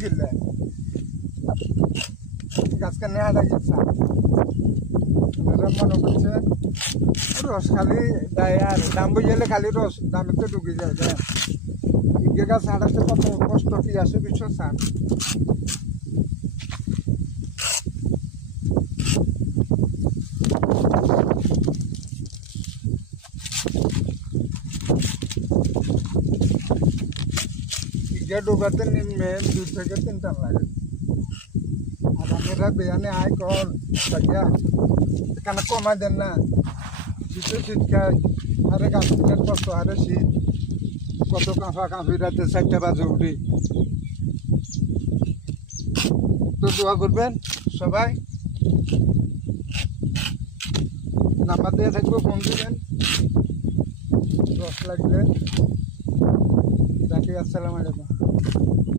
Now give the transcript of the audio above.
ঢুকিলে গাছকে নেহাটা গেছে মনে করছে রস খালি দেয় আর দাম বুঝলে খালি রস দামে তো ঢুকে যায় গাছ হাঁটাতে কত কষ্ট কি আসে বিশ্বাস স্যার ডুবাতে নিম্নে 2 থেকে 3 টান লাগে আর আমরা বেয়ানে আয় কর এখানে কমাই দেন না শীত খায় আরে গাছের কষ্ট আরে শীত কত কাঁফি রাতে 4টা বাজে উঠি তো দোয়া করবেন সবাই নাম্বার দিয়ে থাকবো ফোন দিবেন রস লাগলে রাখি আসসালামু আলাইকুম